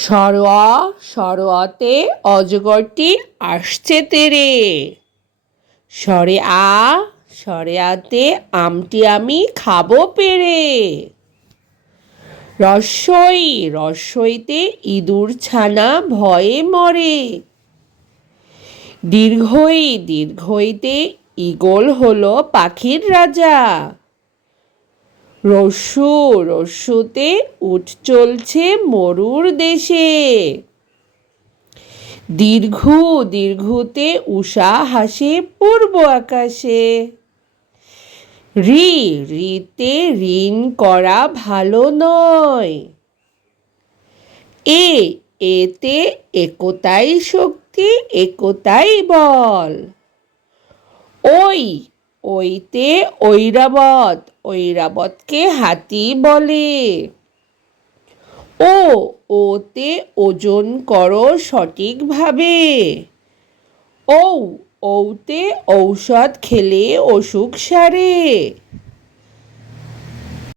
সরোয়া সরোয়াতে অজগরটি আসছে তেরে। সরে আ সরে আতে আমটি আমি খাবো পেরে। রস্বই রস্বইতে ইঁদুর ছানা ভয়ে মরে। দীর্ঘই দীর্ঘইতে ঈগল হলো পাখির রাজা। রস্যু রস্যুতে উট চলছে মরুর দেশে। দীর্ঘু দীর্ঘুতে উষা হাসে পূর্ব আকাশে। রি রিতে ঋণ করা ভালো নয়। এ এতে একতাই শক্তি একতাই বল। ওই ওইতে ঐরাবত ঐরাবতকে হাতি বলে। ও ওতে ওজন করো সঠিকভাবে। ঔ ঔতে ঔষধ খেলে অসুখ সারে।